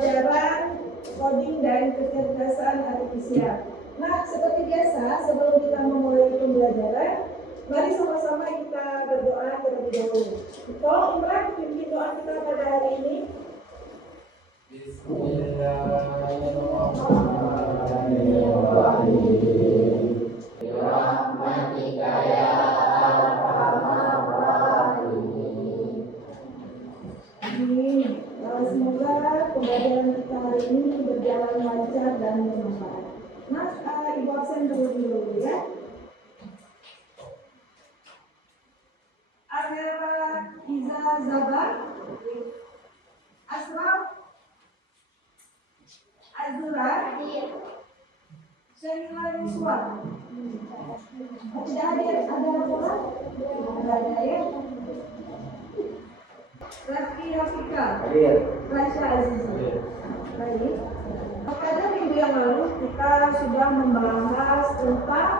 pembelajaran coding dan kecerdasan artifisial. Nah, seperti biasa, sebelum kita memulai pembelajaran, mari sama-sama kita berdoa terlebih dahulu. Tolong Imran pimpin doa kita pada hari ini. Bismillahirrahmanirrahim. Rahmatika ya arhamar rahimin. Amin. Semoga pembelajaran kita hari ini berjalan lancar dan bermanfaat. Nah, Ibu absen dulu ya. Ada Iza Zabar, Asraf, Azura, Syamila Yuswa. Tidak hadir, ada orang? Tidak ada ya. Raffi Rafika, Rasha Azizi. Baik. Pada minggu yang lalu kita sudah membahas tentang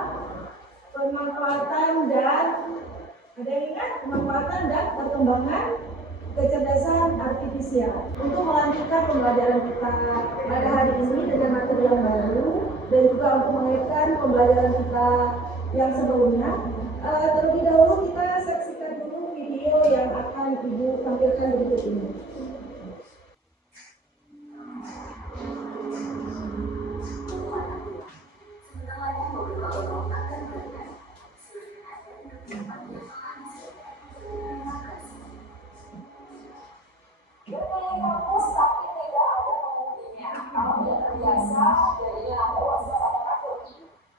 pemanfaatan dan perkembangan kecerdasan artifisial. Untuk melanjutkan pembelajaran kita pada hari ini dengan materi yang baru dan juga untuk mengaitkan pembelajaran kita yang sebelumnya, terlebih dahulu kita saksikan dulu video yang akan Ibu tampilkan berikut ini. Biasa jadinya nanti wasit atau kaki.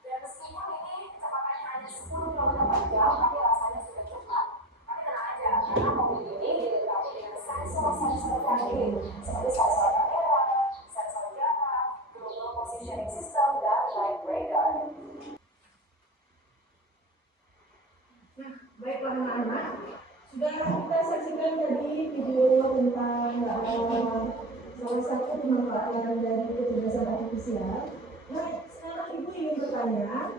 Dan meskipun ini kecepatannya hanya 10 km per jam, tapi rasanya sudah cepat. Tapi tenang aja, karena mobil ini dilengkapi dengan sensor-sensor canggih seperti sensor kamera, sensor jarak, global positioning system, dan light radar. Nah, baiklah anak-anak, sudah kita saksikan tadi video tentang salah satu pemanfaatan dari kecerdasan artifisial. Nah, sekarang Ibu ingin bertanya,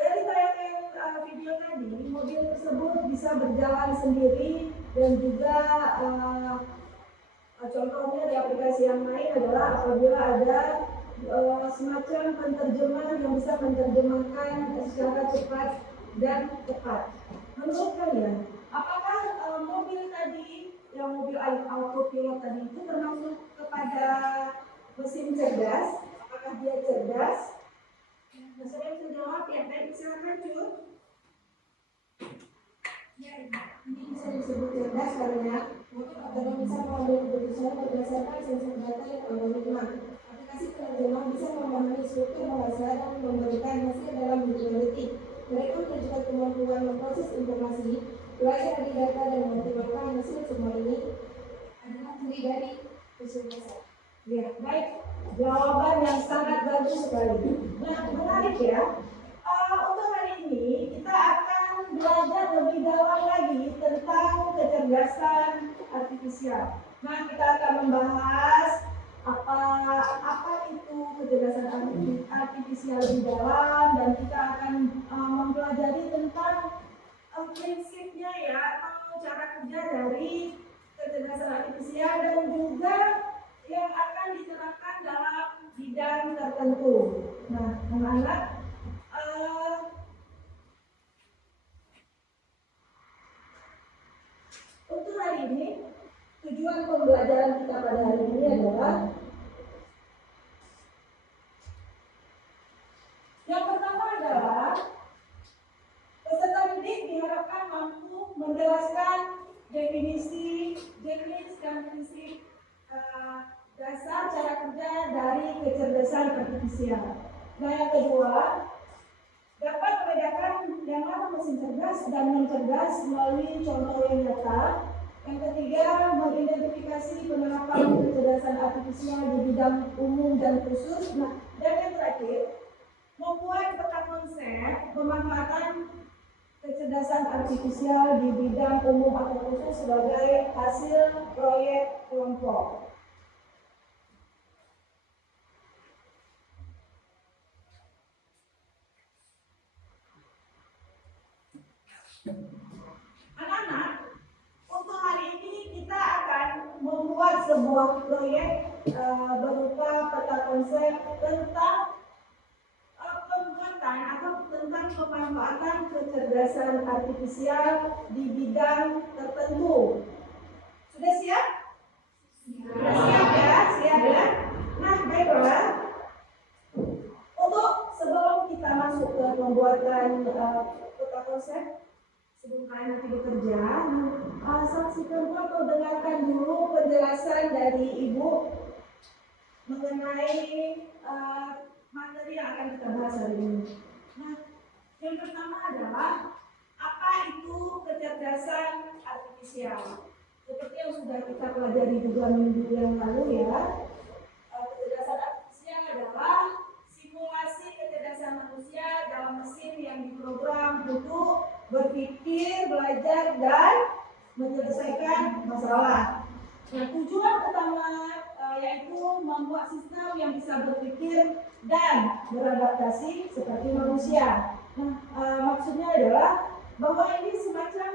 dari tayangan video tadi, mobil tersebut bisa berjalan sendiri dan juga contohnya di aplikasi yang lain adalah apabila ada semacam penterjemah yang bisa menerjemahkan secara cepat dan tepat. Menurut kalian, apakah mobil tadi, yang mobil autopilot tadi itu termasuk kepada mesin cerdas? Apakah dia cerdas? Saya bisa jawab ya, baik, silakan Cu. Ya, ini bisa disebut cerdas karena mobil otonom bisa mengambil keputusan berdasarkan sensor data yang algoritma. Aplikasi penerjemah bisa memahami struktur bahasa dan memberikan hasil dalam hitungan detik. Mereka menunjukkan kemampuan memproses informasi, belajar dari data dan mengoptimalkan hasil. Semua ini adalah ciri dari kecerdasan. Ya, baik. Jawaban yang sangat bagus sekali. Nah, menarik ya. Untuk hari ini kita akan belajar lebih dalam lagi tentang kecerdasan artifisial. Nah, kita akan membahas apa itu kecerdasan artifisial di dalam, dan kita akan mempelajari tentang prinsipnya ya, atau cara kerja dari kecerdasan artifisial dan juga yang akan diterapkan dalam bidang tertentu. Nah, anak-anak, untuk hari ini tujuan pembelajaran kita pada hari ini adalah yang pertama adalah peserta didik diharapkan mampu menjelaskan definisi, jenis dan prinsip dasar cara kerja dari kecerdasan artifisial. Nah, yang kedua, dapat membedakan yang mana mesin cerdas dan non cerdas melalui contoh yang nyata. Yang ketiga, mengidentifikasi penerapan kecerdasan artifisial di bidang umum dan khusus. Nah, dan yang terakhir, membuat peta konsep pemanfaatan kecerdasan artifisial di bidang umum atau khusus sebagai hasil proyek kelompok. Anak-anak, untuk hari ini kita akan membuat sebuah proyek berupa peta konsep tentang pembuatan atau tentang pemanfaatan kecerdasan artifisial di bidang tertentu. Sudah siap? Sudah siap ya? Siap ya? Nah, baiklah. Untuk sebelum kita masuk ke pembuatan peta konsep, sebelum kalian nanti bekerja, saksikan atau dengarkan dulu penjelasan dari Ibu mengenai materi yang akan kita bahas hari ini. Nah, yang pertama adalah apa itu kecerdasan artifisial. Seperti yang sudah kita pelajari juga minggu yang lalu ya, kecerdasan artifisial adalah simulasi kecerdasan manusia dalam mesin yang diprogram untuk berpikir, belajar, dan menyelesaikan masalah. Nah, tujuan utama yaitu membuat sistem yang bisa berpikir dan beradaptasi seperti manusia. Nah, maksudnya adalah bahwa ini semacam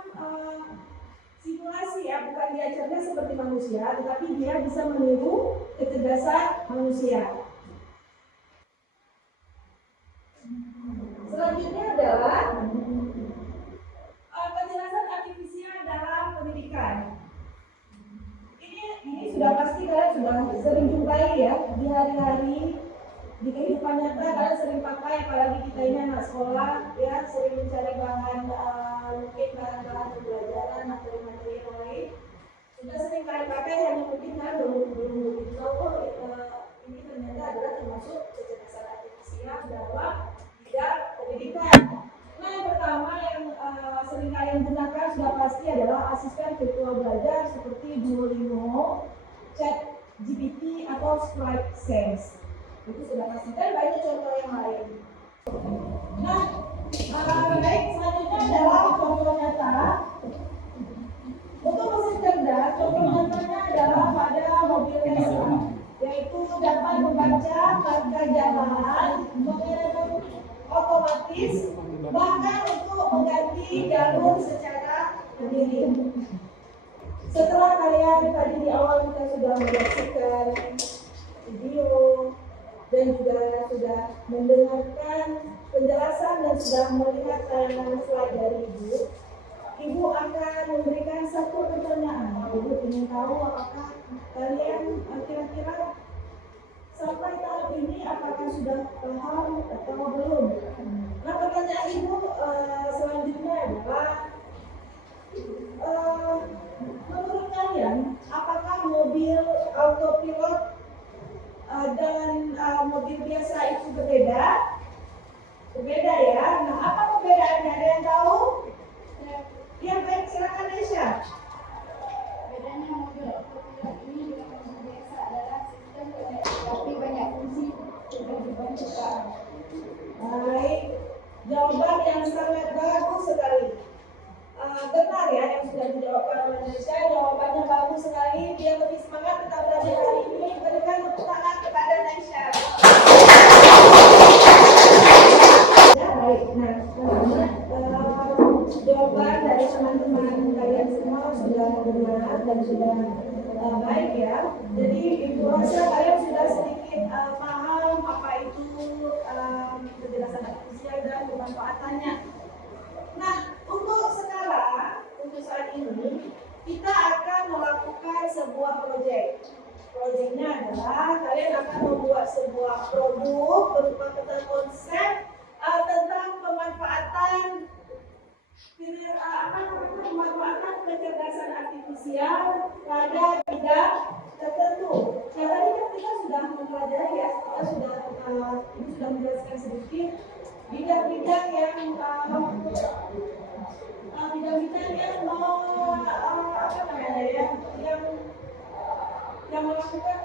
simulasi ya, bukan dia cerdas seperti manusia, tetapi dia bisa meniru kecerdasan manusia. Selanjutnya adalah penjelasan artifisial dalam pendidikan. Ini sudah pasti kalian sudah sering jumpai ya di hari-hari, di kehidupan nyata kalian sering pakai, apalagi kita ini anak sekolah ya, sering mencari bahan mungkin bahan-bahan pembelajaran materi-materi yang lain. Sudah sering kalian pakai, hanya mungkin kalian belum begitu tahu ini ternyata adalah termasuk kecerdasan artifisial dalam bidang pendidikan. Nah, yang pertama yang sering kalian gunakan sudah pasti adalah asisten virtual belajar seperti Duolingo, ChatGPT atau Scribe Sense. Itu sudah pasti, dan banyak contoh yang lain. Nah, baik, selanjutnya adalah contoh nyata. Untuk mesin cerdas, contoh nyatanya adalah pada mobil Tesla, yaitu dapat membaca marka jalan, mengirim otomatis, bahkan untuk mengganti jalur secara mandiri. Setelah kalian tadi di awal kita sudah menyaksikan video dan juga sudah mendengarkan penjelasan dan sudah melihat tayangan slide dari Ibu akan memberikan satu pertanyaan. Ibu ingin tahu apakah kalian kira-kira sampai tahap ini apakah sudah paham atau belum? Nah, pertanyaan Ibu selanjutnya adalah menurut kalian apakah mobil autopilot dan mobil biasa itu berbeda? Berbeda ya. Nah, apa perbedaannya? Ada yang tahu? Ya, baik, silakan Nesha. Bedanya mobil autopilot ini dengan mobil biasa adalah sistem tapi banyak fungsi sudah dibantukan. Baik, jawaban yang sangat bagus sekali. Benar ya yang sudah dijawabkan oleh Nesha, jawabannya bagus sekali. Dia lebih semangat kita belajar hari ini. Berikan tepuk tangan kepada Nesha. Ya, baik. Nah, jawaban dari teman-teman kalian semua sudah benar dan sudah baik ya. Jadi Ibu rasa kalian sudah sedikit paham apa itu kecerdasan artifisial dan pemanfaatannya. Nah, untuk sekarang, untuk saat ini kita akan melakukan sebuah proyek. Proyeknya adalah kalian akan membuat sebuah produk berupa peta konsep tentang pemanfaatan pemanfaatan kecerdasan artifisial pada bidang tertentu. Nah, tadi kan kita sudah mempelajari ya, kita sudah menjelaskan sedikit bidang-bidang yang yang melakukan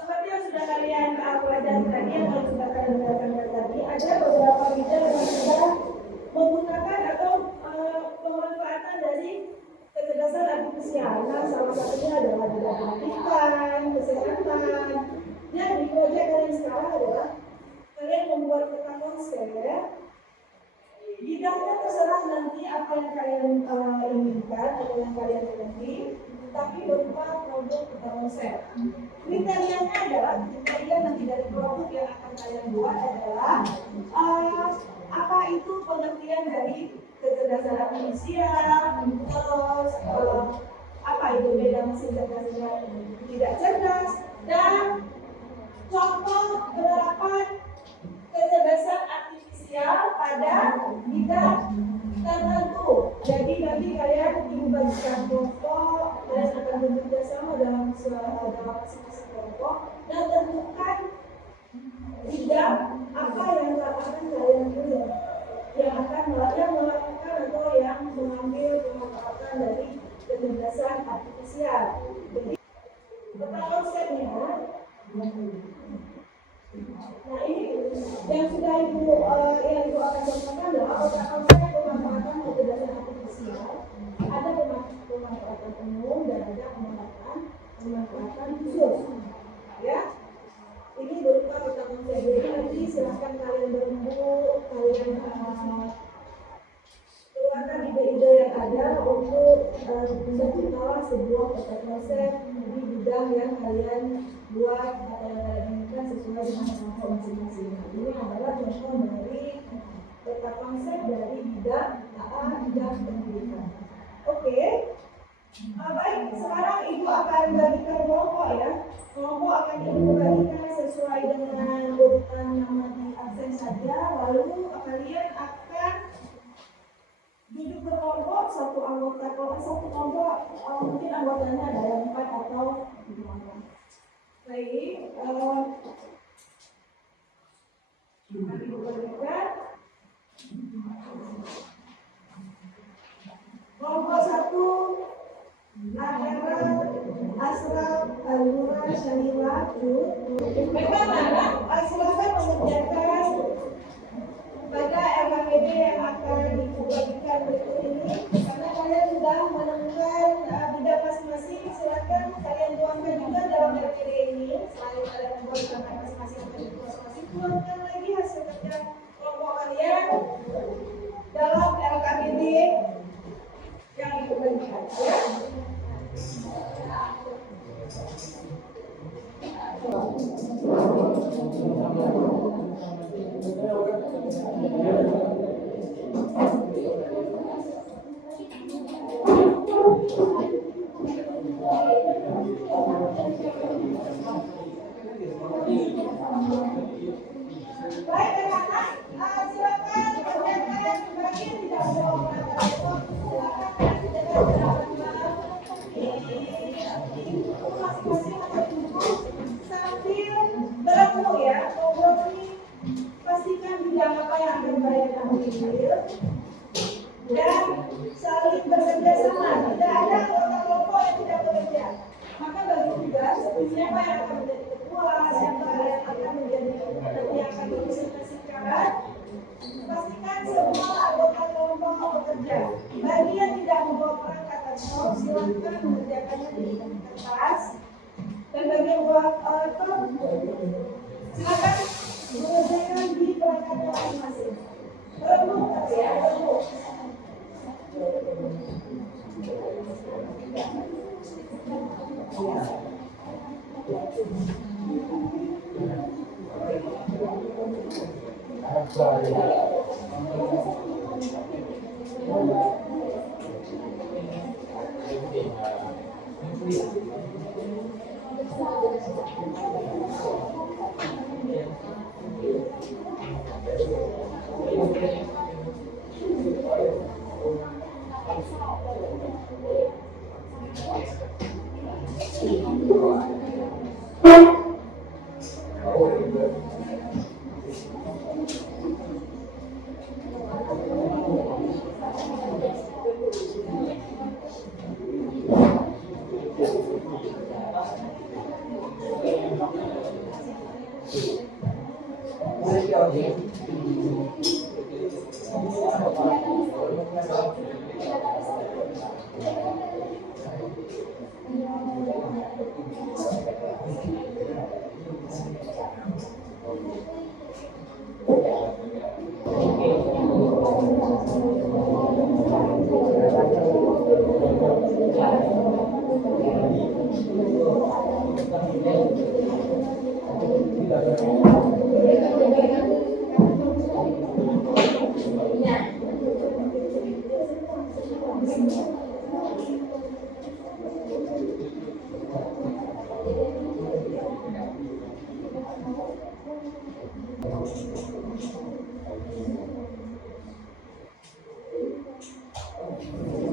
seperti yang sudah kalian pelajari tadi, yang sudah kalian dengarkan tadi, ada beberapa bidang yang sudah menggunakan atau pemanfaatan dari kecerdasan artifisial. Nah, salah satunya adalah bidang pendidikan, kesehatan. Dan di proyek kalian sekarang adalah kalian membuat peta konsep. Bidangnya terserah nanti apa yang kalian kalian inginkan atau yang kalian miliki, tapi berupa produk atau konsep. Kriterianya adalah kriteria nanti dari produk yang akan kalian buat adalah apa itu pengertian dari kecerdasan artifisial, terus apa itu beda mesin cerdas dan tidak cerdas, dan contoh penerapan kecerdasan artifisial pada bidang tertentu. Jadi nanti kalian membagikan kelompok, kalian akan bekerja sama dalam masing-masing kelompok dan tentukan bidang apa yang akan kalian pilih, yang akan melakukan atau yang mengambil pemanfaatan dari kecerdasan artifisial. Jadi tentang konsepnya. Nah ini yang sudah ibu akan contohkan adalah otak konsep pemanfaatan kecerdasan artifisial. Ada pemanfaatan umum dan ada pemanfaatan khusus. Ya, ini berupa otak konsep. Jadi nanti silahkan kalian berembuk, kalian keluarkan ide-ide yang ada untuk menciptakan sebuah otak konsep di bidang yang kalian buat atau yang kalian inginkan sesuai dengan kelompok masing-masing. Ini adalah contoh dari otak konsep dari bidang bidang pendidikan. Oke. Baik, sekarang ibu akan bagikan kelompok ya. Kelompok akan ibu bagikan sesuai dengan urutan nama di absen saja. Lalu kalian akan duduk berkelompok, satu kelompok mungkin anggotanya ada 4 atau 7 orang. Baik, mari berikan kelompok 1 adalah Asraf, Alura, Syarila, bagaimana? Silakan mengerjakan pada LKPD yang akan dibagikan berikut ini. Karena kalian sudah menemukan bidang masing-masing, silakan kalian tuangkan juga dalam LKPD ini. Selain kalian membuat bidang masing-masing tuangkan lagi hasil kerja kelompok kalian dalam LKPD yang dibagikan. Ya. Baik, anak-anak, silakan kerjakan bagi tidak sambil bertemu ya, ngobrol ini pastikan bidang apa yang akan kalian ambil dan saling bekerja sama. Tidak ada kelompok yang tidak bekerja. Maka bagi tugas siapa yang akan menjadi ketua, siapa yang akan menjadi yang akan dipresentasikan, pastikan semua anggota kelompok bekerja. Bagi yang tidak membawa perangkat atau silakan mengerjakannya di kertas. Dan bagi yang buat silakan mengerjakan di perangkatnya masing-masing. Berembuk ya, berembuk.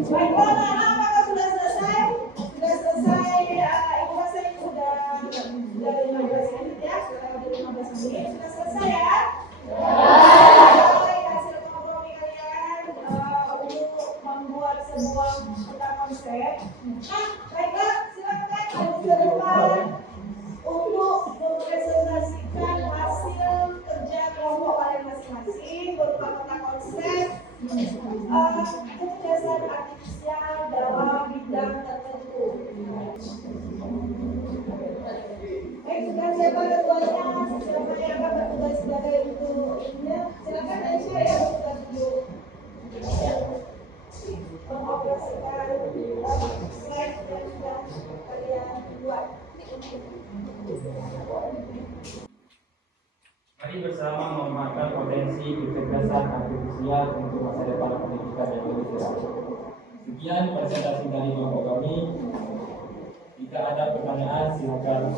Baiklah, anak-anak, apakah sudah selesai? Sudah selesai, ibu rasa ini sudah 15 menit ya, sudah ada 15 menit, sudah selesai ya? Selesai hasil kompromi kalian untuk membuat sebuah peta konsep. Nah, baiklah, silakan maju ke depan untuk mempresentasikan hasil kerja kelompok kalian masing-masing berupa peta konsep kecerdasan artifisial dalam bidang tertentu. Baik, sudah siapa ketuanya? Siapa yang akan bertugas sebagai itu? Silakan Aisyah ya, bertugas dulu. Mengoperasikan slide yang sudah kalian buat. Mari bersama memanfaatkan potensi kecerdasan artifisial untuk masa depan pendidikan yang lebih cerah. Sekian presentasi dari kelompok kami. Jika ada pertanyaan, silakan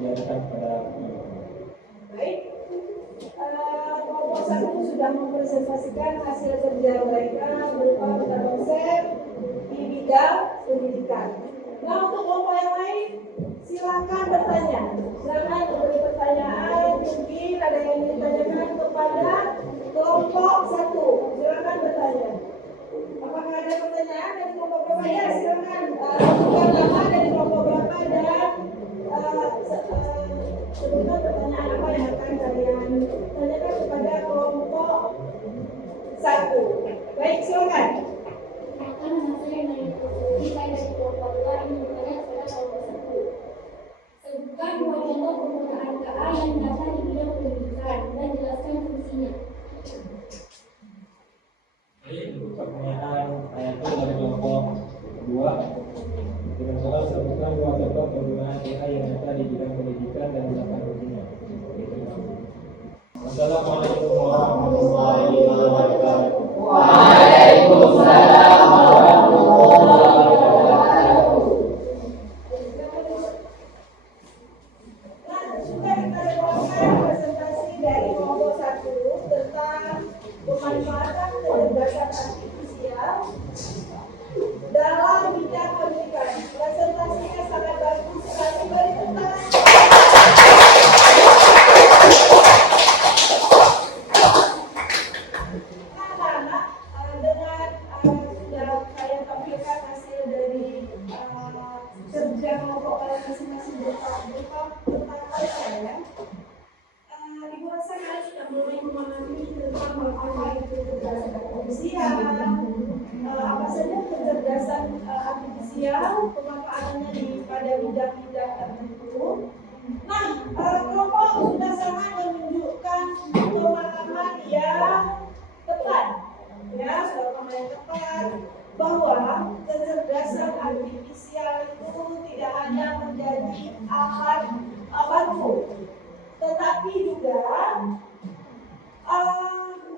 diajukan kepada kami. Baik, kelompok 1 sudah mempresentasikan hasil kerja mereka berupa peta konsep di bidang pendidikan. Nah, untuk kelompok yang lain, silakan bertanya. Silakan memberi pertanyaan. Mungkin ada yang ditanyakan kepada kelompok 1. Silakan bertanya. Apakah ada pertanyaan dari kelompok berapa? Ya, silakan sebutkan nama dari kelompok berapa dan sebutkan pertanyaan apa yang akan kalian tanyakan kepada kelompok 1. Baik, silakan. Nama saya Naiful. Saya dari kelompok 2 ingin bertanya kepada kelompok 1. Sebutkan 2 contoh penggunaan KA yang nyata di bidang pendidikan dan jelaskan fungsinya. Baik, untuk pertanyaan itu dari kelompok 2 dengan soal sebutkan 2 contoh penggunaan AI yang nyata di bidang pendidikan dan jelaskan fungsinya. Assalamualaikum warahmatullahi wabarakatuh. Waalaikumsalam warahmatullahi wabarakatuh. Nah, sudah kita dengarkan presentasi dari kelompok 1 tentang pemanfaatan kecerdasan artifisial dalam bidang pendidikan. Presentasinya sangat bagus sekali. Beri tepuk tangan. Anak-anak, dengan sudah saya tampilkan hasil dari kerja kelompok kalian masing-masing berupa tentang saya. Ibu rasa kalian sudah mulai memahami tentang apa itu kecerdasan artifisial, apa saja kecerdasan artifisial, pemanfaatannya pada bidang-bidang tertentu. Nah, kelompok sudah sangat menunjukkan pemahaman yang tepat, ya, sudah pemahaman yang tepat bahwa kecerdasan artifisial itu tidak hanya menjadi alat bantu, tetapi juga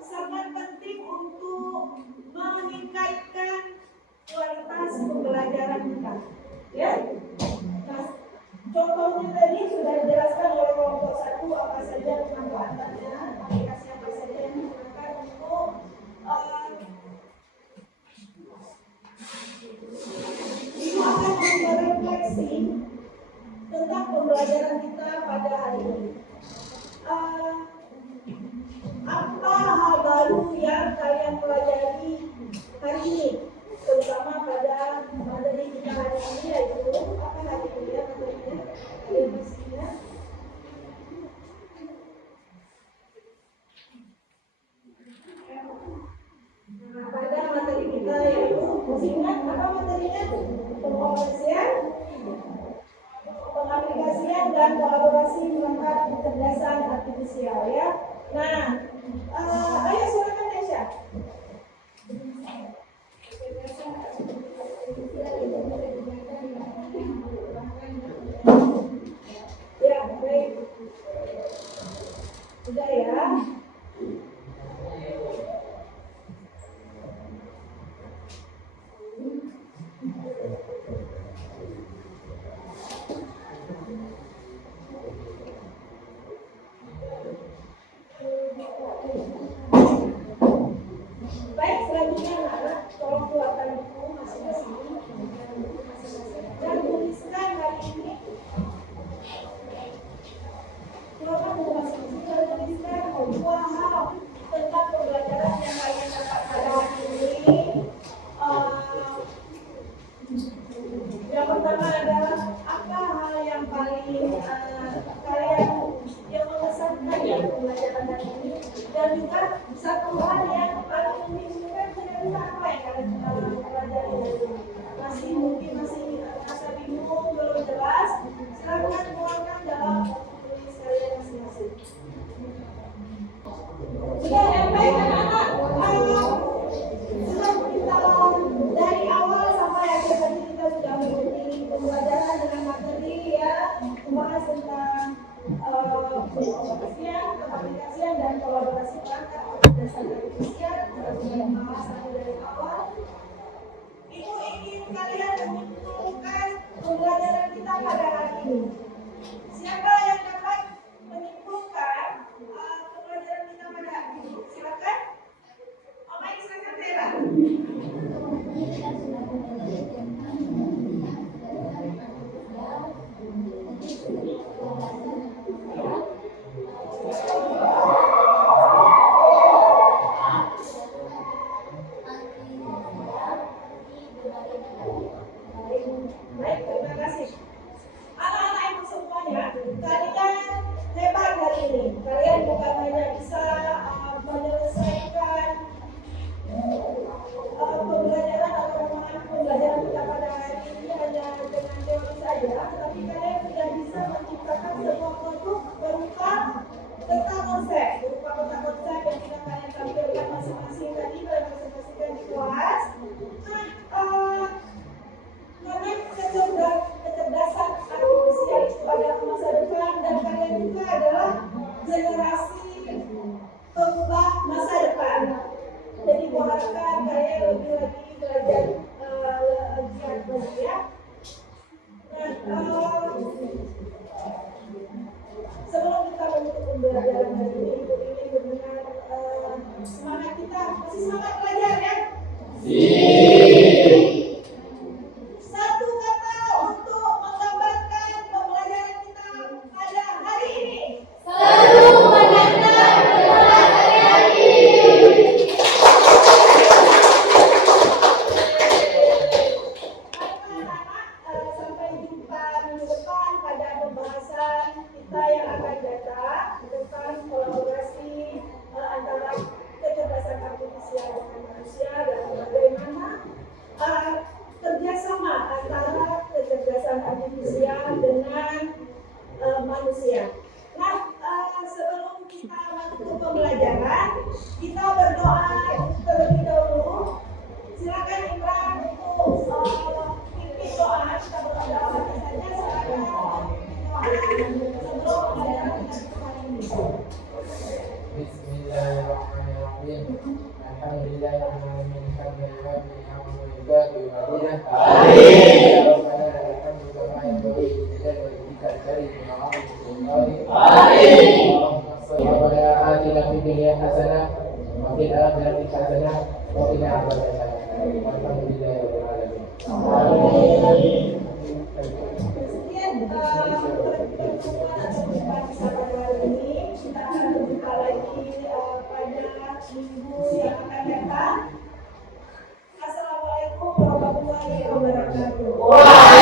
sangat penting untuk meningkatkan kualitas pembelajaran kita. Ya, nah, contohnya tadi sudah dijelaskan oleh kelompok 1 apa saja pemanfaatannya, aplikasi apa saja yang digunakan untuk ini akan merefleksi tentang pembelajaran kita pada hari ini. Apa hal baru yang kalian pelajari hari ini, terutama pada materi kita hari ini, yaitu apa hari ini ya materinya? Ilmunya. Pada materi kita yaitu ingat apa materinya? Pengoperasian, pengaplikasian dan kolaborasi perangkat kecerdasan artifisial ya. Nah, ayo silakan Aisyah. kalian menyimpulkan pembelajaran kita pada hari ini. Siapa yang dapat menyimpulkan pembelajaran kita pada hari ini? Silakan. Baik, silakan Vera. Baik, terima kasih. Anak-anak ibu semuanya, kalian hebat hari ini. Kalian bukan hanya bisa menyelesaikan pembelajaran atau memahami pembelajaran kita pada hari ini hanya dengan teori saja, tetapi kalian sudah bisa menciptakan sebuah produk berupa peta konsep yang sudah kalian tampilkan masing-masing tadi kalian presentasikan di kelas. Karena kecerdasan artifisial itu adalah masa depan dan kalian juga adalah generasi pengubah masa depan. Jadi kuharapkan kalian lebih lagi belajar giat lagi ya. Sebelum kita menutup pembelajaran hari ini, Ibu ingin mendengar semangat kita. Masih semangat belajar ya? Satu kata untuk menggambarkan pembelajaran kita pada hari ini. Selalu menantang pembelajaran hari ini. Sampai jumpa minggu depan pada pembahasan kita yang akan datang tentang kolaborasi antara kecerdasan artifisial dengan manusia dan bagaimana kerjasama antara kecerdasan artifisial dengan manusia. Nah, sebelum kita menutup pembelajaran, kita berdoa terlebih dahulu. Silakan Imran untuk pimpin doa. Kita berdoa saja. Silakan sebelum pembelajaran kita hari ini. Bismillahirrahmanirrahim. Alhamdulillahirrahmanirrahim. Amin. Rabbana alhamdulillah wa bihamdika wa Rabbana atina fid dunya hasanah wa fil akhirati hasanah wa qina adzabannar. Walhamdulillahirabbil alamin. Sekian pertemuan atau berbahasa pada hari ini. Kita akan berjumpa lagi pada minggu yang akan datang. Assalamualaikum warahmatullahi wabarakatuh.